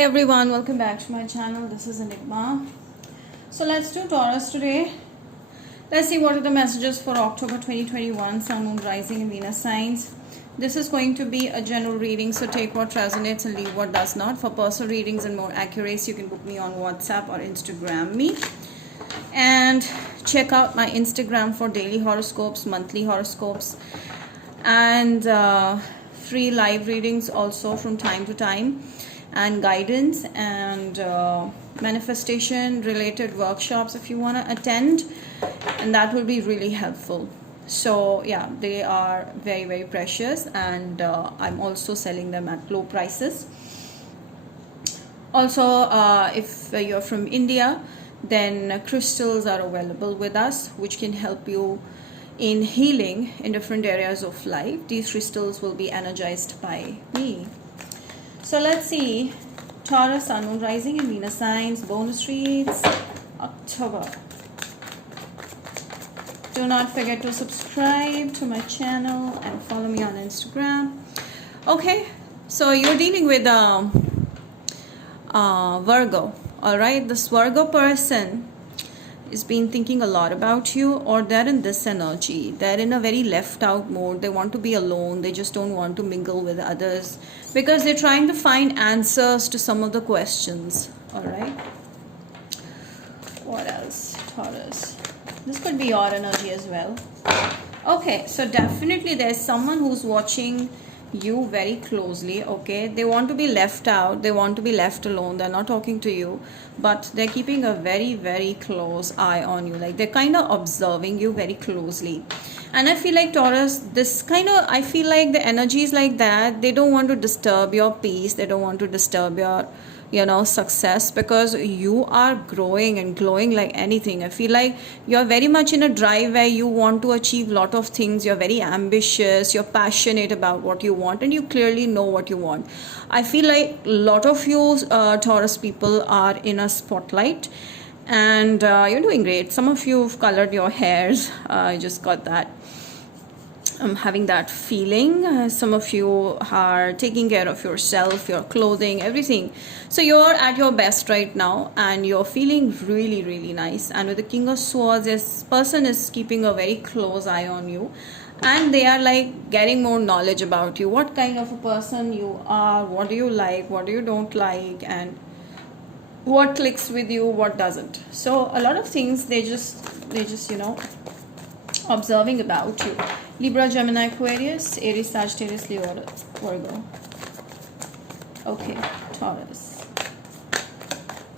Hi everyone, welcome back to my channel. This is Enigma. So let's do Taurus today. Let's see what are the messages for October 2021, Sun, Moon, Rising and Venus signs. This is going to be a general reading, so take what resonates and leave what does not. For personal readings and more accuracy, you can book me on WhatsApp or Instagram me. And check out my Instagram for daily horoscopes, monthly horoscopes, and free live readings also from time to time, and guidance and manifestation related workshops if you want to attend, and that will be really helpful. So yeah, they are very, very precious, and I'm also selling them at low prices. Also, if you're from India, then crystals are available with us, which can help you in healing in different areas of life. These crystals will be energized by me. So let's see Taurus, Sun, Moon, Rising and Venus signs, bonus reads, October. Do not forget to subscribe to my channel and follow me on Instagram. Okay, so you're dealing with Virgo. Alright, this Virgo person is been thinking a lot about you, or they're in this energy. They're in a very left out mode. They want to be alone. They just don't want to mingle with others because they're trying to find answers to some of the questions. Alright, what else? Taurus, this could be your energy as well. Okay, so definitely there's someone who's watching you very closely. Okay, they want to be left out, they want to be left alone, they're not talking to you, but they're keeping a very, very close eye on you. Like they're kind of observing you very closely. And I feel like Taurus, this kind of, I feel like the energy is like that. They don't want to disturb your peace, they don't want to disturb your success, because you are growing and glowing like anything. I feel like you're very much in a drive where you want to achieve a lot of things. You're very ambitious, you're passionate about what you want, and you clearly know what you want. I feel like a lot of you Taurus people are in a spotlight, and you're doing great. Some of you have colored your hairs. I just got that. I'm having that feeling. Some of you are taking care of yourself, your clothing, everything. So you're at your best right now, and you're feeling really, really nice. And with the King of Swords, this person is keeping a very close eye on you, and they are like getting more knowledge about you. What kind of a person you are, what do you like, what do you don't like, and what clicks with you, what doesn't. So a lot of things they just observing about you. Libra, Gemini, Aquarius, Aries, Sagittarius, Leo, Virgo. Okay, Taurus.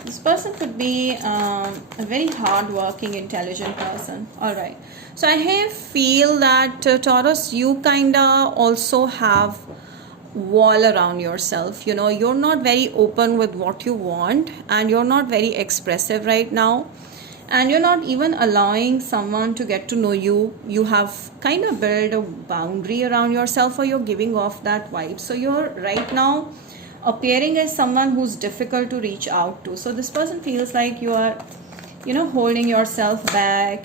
This person could be a very hard-working, intelligent person. All right. So I feel that Taurus, you kind of also have wall around yourself. You're not very open with what you want, and you're not very expressive right now. And you're not even allowing someone to get to know you. You have kind of built a boundary around yourself, or you're giving off that vibe. So you're right now appearing as someone who's difficult to reach out to. So this person feels like you are, holding yourself back.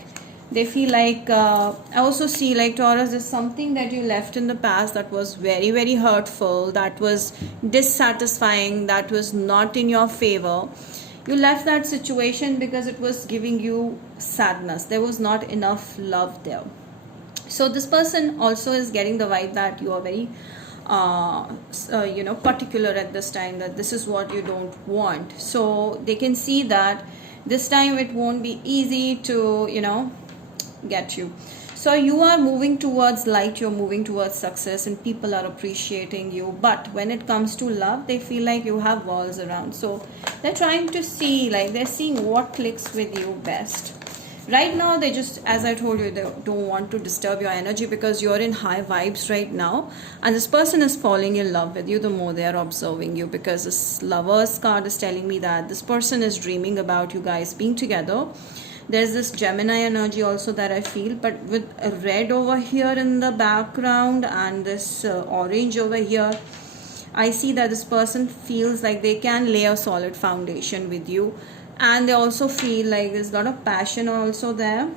They feel like, I also see like Taurus, is something that you left in the past that was very, very hurtful, that was dissatisfying, that was not in your favor. You left that situation because it was giving you sadness. There was not enough love there. So this person also is getting the vibe that you are very, particular at this time, that this is what you don't want. So they can see that this time it won't be easy to, get you. So you are moving towards light, you're moving towards success, and people are appreciating you. But when it comes to love, they feel like you have walls around. So they're trying to see, like they're seeing what clicks with you best. Right now, they just, as I told you, they don't want to disturb your energy because you're in high vibes right now. And this person is falling in love with you the more they are observing you, because this Lovers card is telling me that this person is dreaming about you guys being together. There's this Gemini energy also that I feel, but with a red over here in the background and this orange over here, I see that this person feels like they can lay a solid foundation with you. And they also feel like there's a lot of passion also there.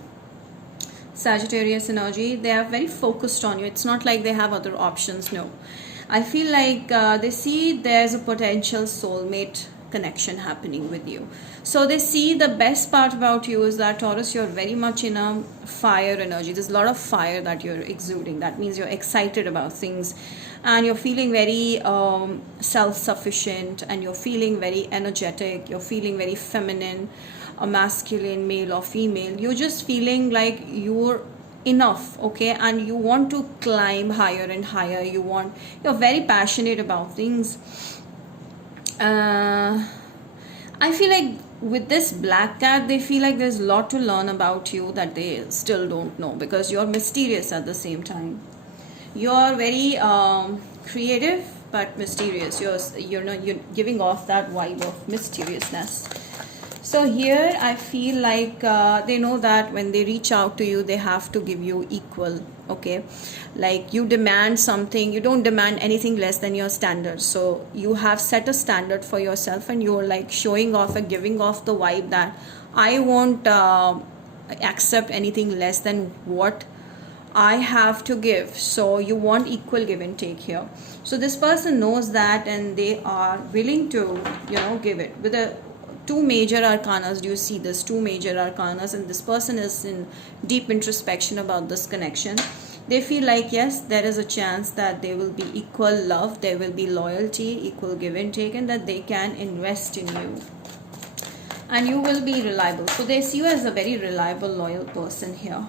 Sagittarius energy, they are very focused on you. It's not like they have other options, no. I feel like they see there's a potential soulmate connection happening with you. So they see the best part about you is that Taurus, you're very much in a fire energy. There's a lot of fire that you're exuding. That means you're excited about things and you're feeling very self-sufficient, and you're feeling very energetic. You're feeling very feminine, a masculine, male or female. You're just feeling like you're enough, okay, and you want to climb higher and higher. You're very passionate about things. I feel like with this black cat, they feel like there's a lot to learn about you that they still don't know, because you're mysterious at the same time. You're very creative but mysterious. You're giving off that vibe of mysteriousness. So here I feel like they know that when they reach out to you, they have to give you equal, okay? Like you demand something, you don't demand anything less than your standards. So you have set a standard for yourself, and you're like showing off and giving off the vibe that I won't accept anything less than what I have to give. So you want equal give and take here. So this person knows that, and they are willing to, give it. With the two major arcanas, do you see this? Two major arcanas, and this person is in deep introspection about this connection. They feel like, yes, there is a chance that there will be equal love, there will be loyalty, equal give and take, and that they can invest in you. And you will be reliable. So they see you as a very reliable, loyal person here.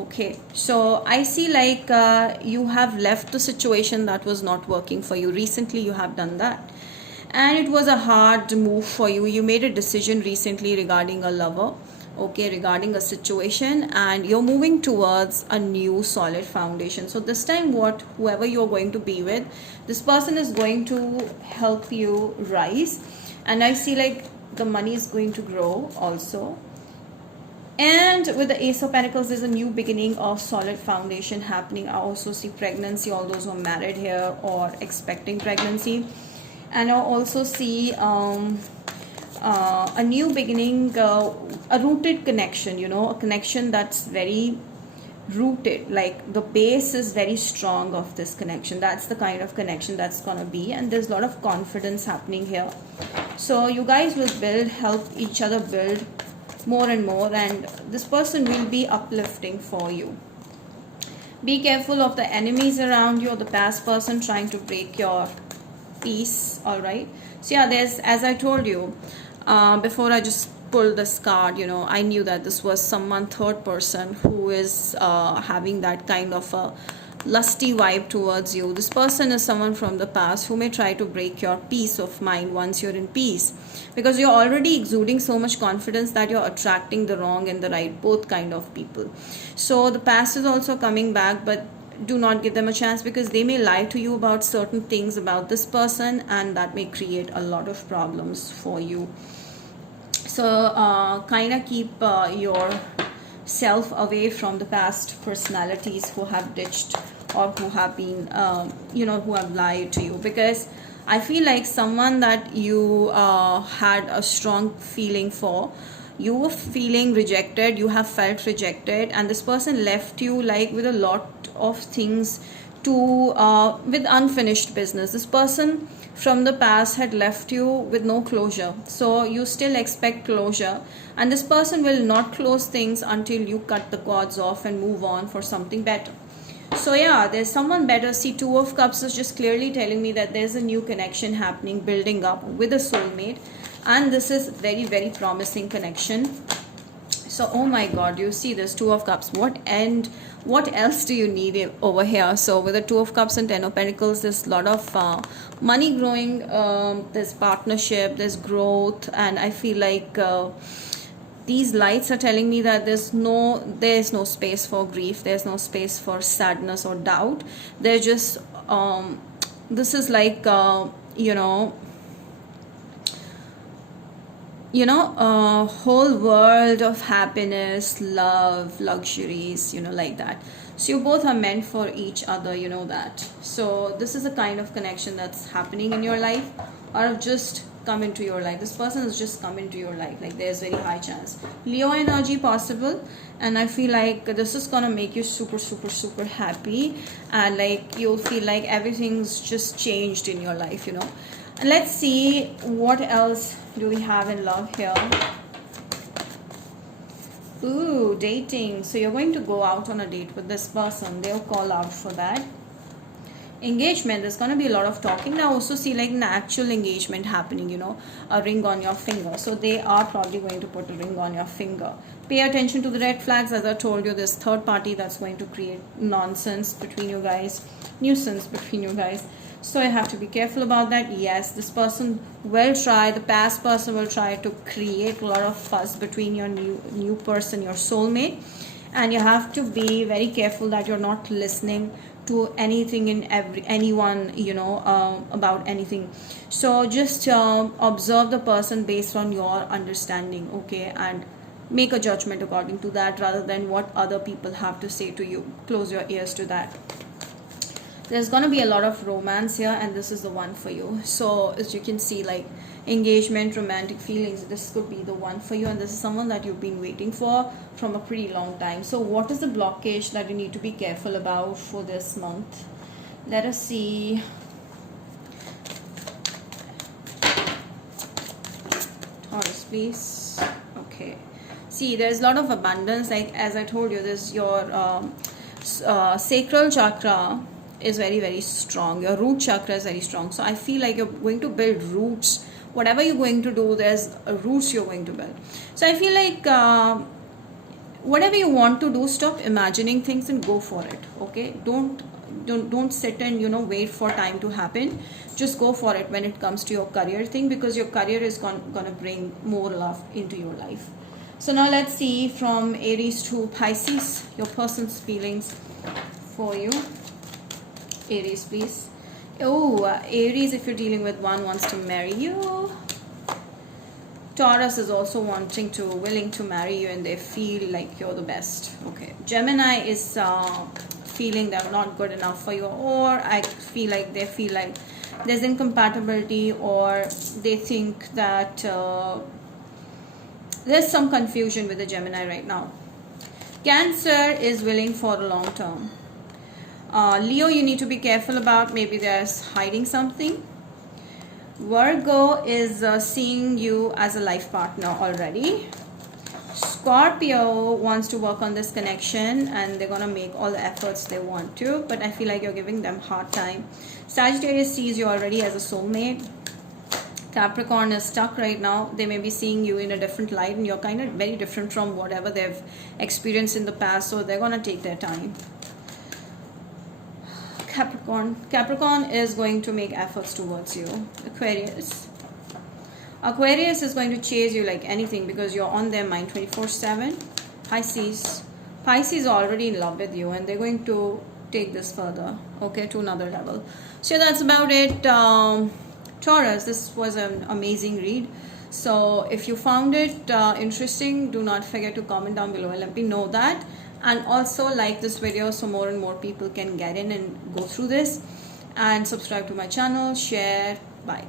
Okay, so I see like you have left the situation that was not working for you. Recently you have done that, and it was a hard move for you. You made a decision recently regarding a lover, okay, regarding a situation, and you're moving towards a new solid foundation. So this time whoever you're going to be with, this person is going to help you rise, and I see like the money is going to grow also. And with the Ace of Pentacles, there's a new beginning of solid foundation happening. I also see pregnancy, all those who are married here or expecting pregnancy. And I also see a new beginning, a rooted connection, a connection that's very rooted. Like the base is very strong of this connection. That's the kind of connection that's going to be. And there's a lot of confidence happening here. So you guys will help each other build more and more, and this person will be uplifting for you. Be careful of the enemies around you or the past person trying to break your peace. All right, so yeah, there's, as I told you before I just pulled this card, I knew that this was someone third person who is having that kind of a lusty vibe towards you. This person is someone from the past who may try to break your peace of mind once you're in peace, because you're already exuding so much confidence that you're attracting the wrong and the right, both kind of people. So the past is also coming back, but do not give them a chance, because they may lie to you about certain things about this person, and that may create a lot of problems for you. So kind of keep your self away from the past personalities who have ditched or who have been who have lied to you, because I feel like someone that you had a strong feeling for, you were feeling rejected, you have felt rejected, and this person left you like with a lot of things to with unfinished business. This person from the past had left you with no closure, so you still expect closure, and this person will not close things until you cut the cords off and move on for something better. So yeah, there's someone better. See, Two of Cups is just clearly telling me that there's a new connection happening, building up with a soulmate, and this is very, very promising connection. So oh my god, you see this Two of Cups, what else do you need over here? So with the Two of Cups and Ten of Pentacles, there's a lot of money growing, there's partnership, there's growth, and I feel like these lights are telling me that there's no space for grief, there's no space for sadness or doubt. They're just this is like a whole world of happiness, love, luxuries, like that. So you both are meant for each other, that. So this is a kind of connection that's happening in your life, or just come into your life. This person has just come into your life. Like there's very high chance. Leo energy possible, and I feel like this is gonna make you super, super, super happy, and like you'll feel like everything's just changed in your life, you know. And let's see what else do we have in love here. Ooh, dating. So you're going to go out on a date with this person. They'll call out for that. Engagement, there's going to be a lot of talking. I also see like an actual engagement happening, you know, a ring on your finger. So they are probably going to put a ring on your finger. Pay attention to the red flags. As I told you, this third party that's going to create nonsense between you guys, nuisance between you guys. So I have to be careful about that. Yes, this person will try, the past person will try to create a lot of fuss between your new person, your soulmate. And you have to be very careful that you're not listening to anything in anyone, you know, about anything. So just observe the person based on your understanding, okay, and make a judgment according to that rather than what other people have to say to you. Close your ears to that. There's gonna be a lot of romance here, and this is the one for you. So as you can see, like engagement, romantic feelings, this could be the one for you, and this is someone that you've been waiting for from a pretty long time. So what is the blockage that you need to be careful about for this month? Let us see. Taurus, please. Okay, see, there's a lot of abundance. Like as I told you, this your sacral chakra is very, very strong. Your root chakra is very strong. So I feel like you're going to build roots. Whatever you're going to do, there's roots you're going to build. So I feel like whatever you want to do, stop imagining things and go for it. Okay, don't sit and, you know, wait for time to happen. Just go for it when it comes to your career thing, because your career is gonna bring more love into your life. So now let's see from Aries to Pisces, your person's feelings for you. Aries, please. Oh, Aries, if you're dealing with one, wants to marry you. Taurus is also willing to marry you, and they feel like you're the best. Okay. Gemini is feeling they're not good enough for you, or I feel like they feel like there's incompatibility, or they think that there's some confusion with the Gemini right now. Cancer is willing for a long term. Leo, you need to be careful about, maybe there's hiding something. Virgo is seeing you as a life partner already. Scorpio wants to work on this connection, and they're going to make all the efforts they want to, but I feel like you're giving them hard time. Sagittarius sees you already as a soulmate. Capricorn is stuck right now. They may be seeing you in a different light, and you're kind of very different from whatever they've experienced in the past, so they're going to take their time. Capricorn is going to make efforts towards you. Aquarius is going to chase you like anything, because you're on their mind 24/7. Pisces are already in love with you, and they're going to take this further, okay, to another level. So that's about it. Taurus, this was an amazing read. So if you found it interesting, do not forget to comment down below and let me know that. And also like this video so more and more people can get in and go through this. And subscribe to my channel, share. Bye.